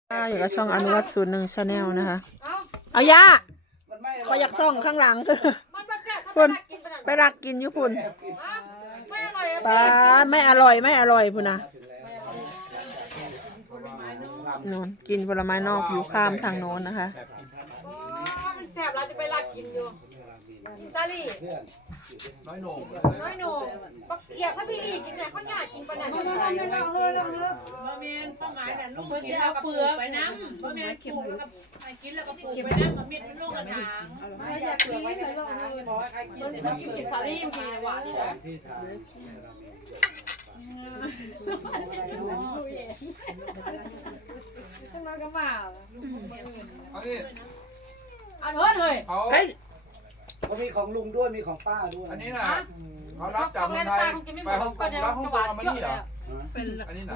อยู่กับช่องอนุวัต01 Channel นะคะเอาย่าขออยากส่องข้างหลังคุณไปรักกินอยู่คุณป้าไม่อร่อยพุ่นนะนู่นกินผลไม้นอกอยู่ข้ามทางโน้นนะคะมันแสบเราจะไปรักกินอยู่กินซาลี่น้อยโหน่งปักเกียบถ้าพี่อีกกินเนี่ยข้าวหน้ากินปะนั่นบะเมียนป้าหมายเนี่ยลูกคนจะเอาเปลือกไปน้ำบะเมียนปลูกแล้วก็กินแล้วก็ปลูกไปน้ำบะเมียนเป็นลูกกระถางไม่อยากกินไม่เคยลองเลยบอกว่ากินซาลี่มีหวานนี่นะจังเลยก็มาเอาดิเอาเถิดเลยเขามีของลุงด้วยมีของป้าด้วยอันนี้นะเขารับจากเมืองไทยไปฮ่องกงแล้วฮ่องกงเอามานี่เหรออันนี้นะ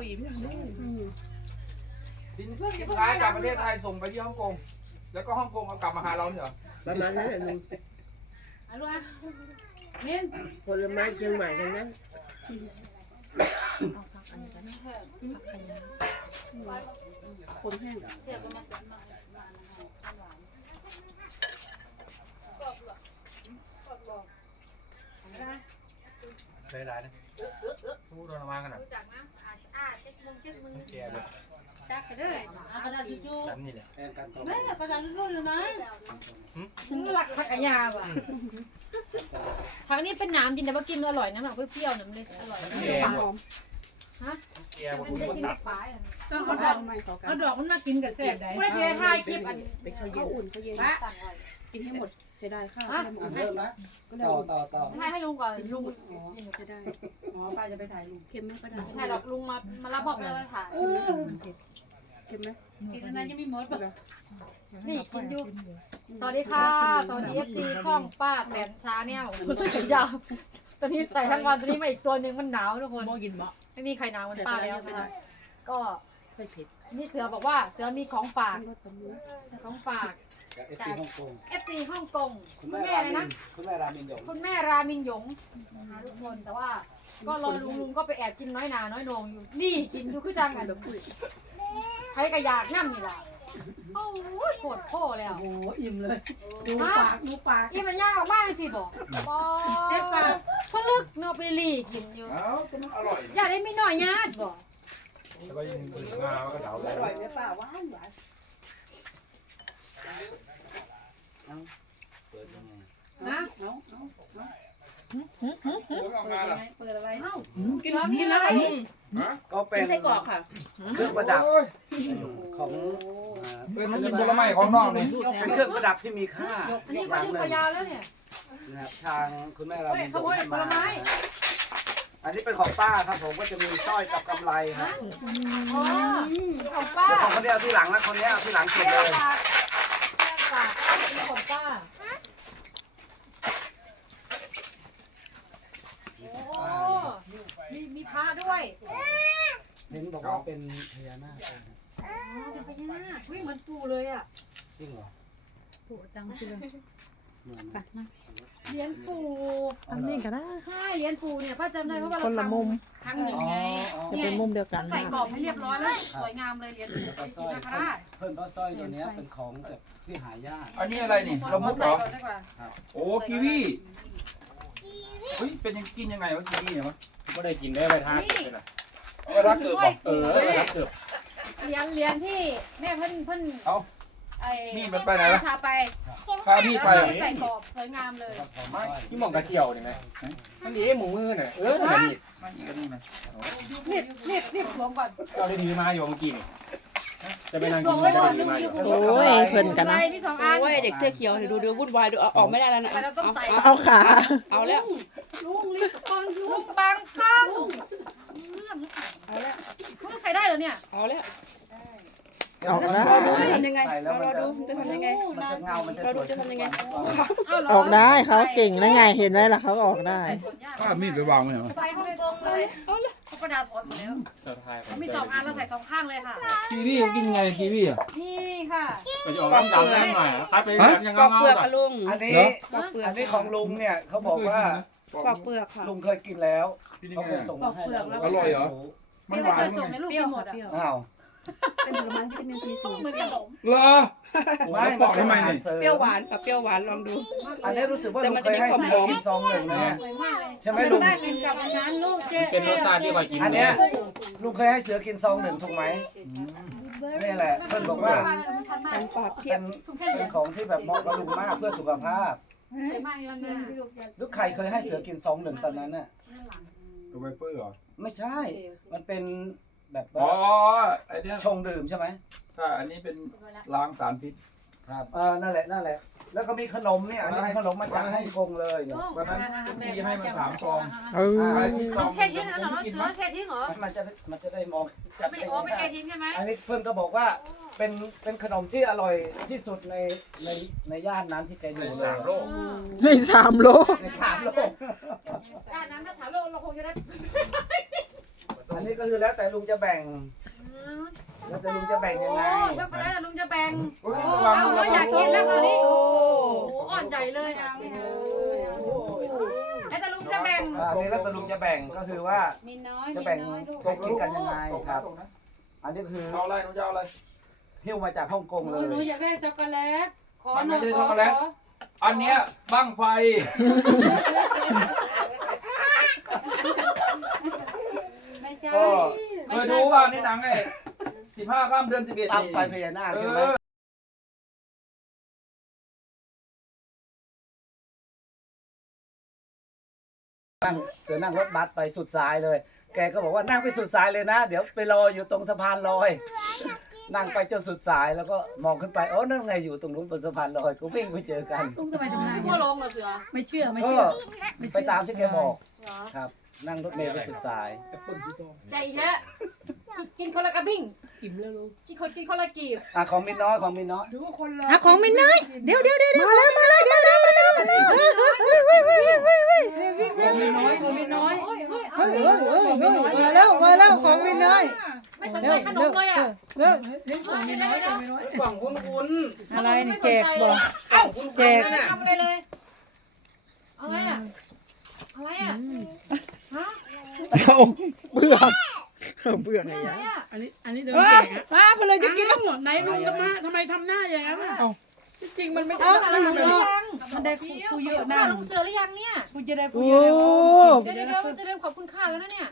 สินค้าจากประเทศไทยส่งไปที่ฮ่องกงแล้วก็ฮ่องกงเอากลับมาหาเราเนี่ยเหรอประมาณนั้นลุงผลไม้เชียงใหม่กันนั้นคนแห้งเคยร้ายนะพูดโดนมากันหน่อยแกเลยจักเลยกระดาษทิชชู่ฉันนี่แหละไม่กระดาษทิชชู่เลยนะหลักผักกระยาว่ะผักนี้เป็นน้ำกินแต่ว่ากินอร่อยนะแบบเปรี้ยวๆน้ำเลยอร่อยฮะแกบอกคุณคนตัดต้องเอาดอกมันมากินกับแซ่บได้ไม่ได้ถ่ายคลิปอันนี้ไปเขาอุ่นเขาเย็นกินให้หมดเสียดายข้าวเริ่มนะต่อให้ลุงก่อนลุงจะได้ป้าจะไปถ่ายลุงเค็มไหมป้าใช่หรอกลุงมารับบอกเลยถ่ายเค็มไหมกินอันนั้นยังไม่หมดป่ะนี่กินอยู่สวัสดีค่ะสวัสดีFC ช่องป้าแตนชาแนลคุณสุดยาวตอนนี้ใส่ทั้งวันตอนนี้มาอีกตัวหนึ่งมันหนาวทุกคนไม่มีใครหนาวเหมือนป้าแล้วนะคะก็นี่เสือบอกว่าเสือมีของฝากจากFC ฮ่องกงคุณแม่เลยนะคุณแม่รามินหยงนะคะทุกคนแต่ว่าก็รอลุงก็ไปแอบกินน้อยหนาน้อยโหนงอยู่นี่กินอยู่คือจังกันใครก็อยากนั่นนี่แหละโอ้ยปวดโผล่แล้วโอ้อิ่มเลยดูปากอิ่มมันยากมากสิบอกเจ็บปากพลึกเนื้อไปรีกินอยู่อร่อยอยากได้ไม่น้อยญาติบอกแล้วก็ยิงงาก็เดาเลยอร่อยเลยป้าหวานเปิดยังไงฮะเปิดอะไรกินอะไรก็เป็นไส้กรอกค่ะเครื่องประดับของมันกินผลไม้ของนอกนี่เป็นเครื่องประดับที่มีค่าอันนี้ก็ยืมพยาแล้วเนี่ยนะครับทางคุณแม่เรามีขโมยผลไม้อันนี้เป็นของป้าครับผมก็จะมีสร้อยกับกำไรครับของป้าของคนเดียวที่หลังนะคนนี้ที่หลังเก็บเลยของป้ามีพระด้วยเห็นบอกว่าเป็นพญานาคเป็นพญานาคเหมือนปู่เลยอ่ะจริงเหรอปู่จังเลยเหรียญปู่อันนี้ก็ได้ใช่เหรียญปู่เนี่ยป้าจำได้เพราะว่าเราคนละมุมครั้งหนึ่งไงจะเป็นมุมเดียวกันใส่กรอบให้เรียบร้อยแล้วสวยงามเลยเหรียญปู่จิตรราชเพิ่มสร้อยตัวนี้เป็นของจากที่หายากอันนี้อะไรนี่ละมุดเหรอโอ้กีวีเฮ้ยเป็นยังกินยังไงวะกีวีเนี่ยวะก็ได้กินได้ไปทานเลยนะไปรักเกิดป่ะรักเกิดเหรียญที่แม่เพิ่นเอามีดมันไปไหนล่ะพาไปมีดไปใส่กรอบสวยงามเลยที่มองกระเทียวนี่ไหมมันดีหมูมือน่ะมันดีมันอีกนี่นะรีบลงก่อนเราได้ดีมาอยู่เมื่อกี้นี่จะไปนั่งกินโอ้ยเพิ่นกันนะพี่2อันโอ้ยเด็กเสื้อเขียวดูวุ่นวายดูออกไม่ได้แล้วนะเอาขาเอาแล้วลุงรีบก่อนลุงบางข้างเอาแล้วคุณใส่ได้เหรอเนี่ยเอาแล้วออกได้ทำยังไงเราดูจะทำยังไงเราดูจะทำยังไงออกได้เขาเก่งแล้วไงเห็นไหมล่ะเขาออกได้ก็มีดไปวางไว้เหรอใส่ฮ่องกงเลยเอาเลยกระดาษอดหมดแล้วมี2อันเราใส่2ข้างเลยค่ะกีวีกินยังไงกีวีอ่ะนี่ค่ะไปออกน้ำดำแน่หน่อยคัดไปยังปอกเปลือกค่ะลุงอันนี้ของลุงเนี่ยเขาบอกว่าปอกเปลือกค่ะลุงเคยกินแล้วเขาเคยส่งมาให้อร่อยเหรอมันหวานส่งในลูกกินหมดอ่ะอ้าวเป็นผลไม้วิตามินซีสูงเหมือนขนมเหรอโอ้ยบอกทำไมเนี่ยเปรี้ยวหวานค่ะเปรี้ยวหวานลองดูอันนี้รู้สึกว่าแต่ลุมังนเคจะยมีให้ความเสืหออมกินซองหนึ่งนะเนี่ยสวยมากเลยใช่ไหมลุงได้กินกับอันนั้นลูกเจ๊เป็นรสชาติที่ว่ากินอันเนี้ยลุงเคยให้เสือกินซองหนึ่งถูกไหมนี่แหละเพื่อนบอกว่าเป็นปากเพียเป็นของที่แบบเหมาะกับลุงมากเพื่อสุขภาพสวยมากเลยนะลูกใครเคยให้เสือกินซองหนึ่งตอนนั้นน่ะดูไวเปอร์เหรอไม่ใช่ มันเป็นแบบอ๋อไอเนี้ยชงดื่มใช่ไหมใช่อันนี้เป็นล้างสารพิษครับนั่นแหละนั่นแหละ แล้วก็มีขนมเนี่ยอันนี้ขนมมาจากฮ่องกงเลยเนี่ยวันนั้นพี่ให้มัน3 ซองเออไอ้ที่ซองเททิ้งนะเหรอเสือเททิ้งเหรอมันจะได้มองจับไม่ได้อ๋อไม่เทง่ายทิ้งใช่ไหมอันนี้เพื่อนก็บอกว่าเป็นขนมที่อร่อยที่สุดในย่านนั้นที่แกอยู่เลยใน3 โลใน3 โลกด้านนั้นถ้าถามโลกเราคงจะได้อันนี้ก็คือแล้วแต่ลุงจะแบ่ง แล้วแต่ลุงจะแบ่งยังไงโอ้ช็อกโกแลตลุงจะแบ่งโอ้ยโอ้ระวังเอาระเราอวัยาง กกินแล้วคราวนี้โอ้โอ้อ่อนใจเลยอ่ะแล้วแต่ลุงจะแบ่งอันนี้แล้วแต่ลุงจะแบ่งก็คือว่ามีน้อยจะแบ่งแบ่งกินกันยังไงครับ อันนี้คือเอาอะไรหนูจะเอาอะไรหิ้วมาจากฮ่องกงเลยหนูอยากได้ช็อกโกแลตขอมันหน่ไม่อยใช่ช็อกโกแลต อันเนี้ยบั้งไฟไม่ใช่ก็เคยดูว่าในหนังไอ้15 ค่ำเดือน 11 ตั้งนี่ไฟพญานาคเอใช่ไหมอเสือนั่งรถบัสไปสุดสายเลย แกก็บอกว่านั่งไปสุดสายเลยนะ เดี๋ยวไปรออยู่ตรงสะพานลอย นั่งไปจนสุดสายแล้วก็มองขึ้นไปโอ้นั่นไงอยู่ตรงนู้นบนสะพานลอยก็วิ่งไปเจอกันลุงทำไมทำหน้าอย่างทั่วนี้ลงเหรอเสือไม่เชื่อไม่ก็เชื่อไปตามที่แกบอกเหรอครับ นั่งรถเมล์ไปสุดสายใจแท้กินคนละกระบิ่งอิ่มแล้วลูกกินคนละกีบของมินน้อยของมินน้อยอ่ะของมินน้อยเดี๋ยวมาแล้วเดี๋ยวมาแล้วมีน้อยของมินน้อยเฮ้ยมาแล้วของมินน้อยไม่สนใจขนมเลยอ่ะเลิกเดี๋ยวกล่องคุ้นอะไรนี่แจกบ่เอ้าแจกไม่ทำอะไรเลยอะไรอ่ะอะไรอ่ะฮะเอาเบื่อไงอะไรยะอ่ะอันนี้เดินแจกอ่ะป้าไปเลยจะกินทั้งหมดไหนลุงทำไมทำหน้าอย่างนั้นอ่ะจริงมันไม่ใช่ลุงลุงหรือยังมันได้คุยเยอะข้านะลุงเสือหรือยังเนี่ยคุยจะได้คุโอ้ยเยอะเดี๋ยวจะเริ่มขอบคุณข้าแล้วนะเนี่ย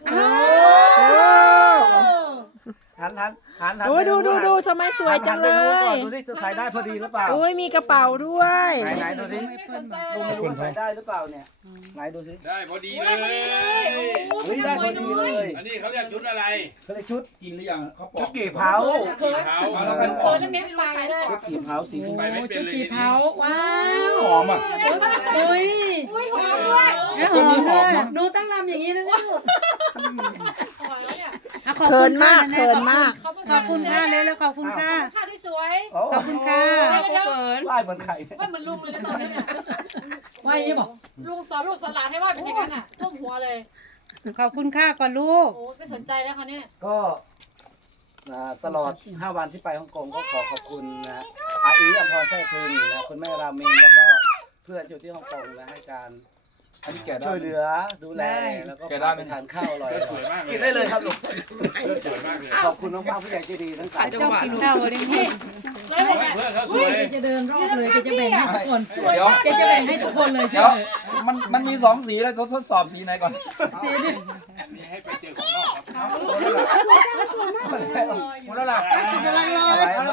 หันโอ้ยดูทำไมสวยจังเลยดูที่จะถ่ายได้พอดีหรือเปล่าโอ้ยมีกระเป๋าด้วยไหนดูดิไม่สนใจดูเลไม่ยรู้ว่าใส่ได้หรือเปล่าเนี่ยไหนดูสิได้พอดีเลยเฮ้ยได้พอดีเลยอันนี้เขาเรียกชุดอะไรเขาเลยชุดกินหรือยังเขาปอชุกดกี่เผากี่เท้าเขินแล้วเม้มไปเลยชุดกี่เผาสีชมไปพูไม่เป็นเลยกี่ทีนี้เผาว้าวหอมอ่ะโอ้ยอุ้ยหอมด้วยตัวนี้หอมนะหนูตั้งลำอย่างนี้นะลูกหอมแล้วเนี่ยเขินมากเขินมากขอบคุณค่ะเร็วๆขอบคุณค่ะข้าที่สวยขอบคุณค่ะไหว้เหมือนไข่ว่าเหมือนลุงเลยนะตอนนี้เนี่ยว่าอย่างนี้บอกลุงสอนลูกสอนหลานให้ว่าเป็นอย่างนั้นอ่ะท่วมหัวเลยขอบคุณค่ะก่อนลูกโอ้ไม่สนใจแล้วเขาเนี่ยก็ตลอด 5 วันที่ไปฮ่องกงก็ขอบคุณนะอาอีอัมพรแท้ทึงนะคุณแม่รามินแล้วก็เพื่อนอยู่ที่ฮ่องกงนะให้การอันนี้แกะได้ช่วยเหลือดูแลแล้วก็พาไปทานข้าวอร่อยสวยมากเลยกินได้เลยครับลุงสวยมากเลยขอบคุณน้องๆผู้ใหญ่ใจดีทั้งสามจังหวัดกินข้าววันนี้สวยเลยเนี่ยเพื่อนเขาสวยจะเดินรอบเลยจะแบ่งให้ทุกคนเดี๋ยวจะแบ่งให้ทุกคนเลยเดี๋ยวมันมี2 สีแล้วทดสอบสีไหนก่อนสีนี่นี่ให้ไปเจอของนอกครับหมดแล้วล่ะกำลังรออะไรอะไร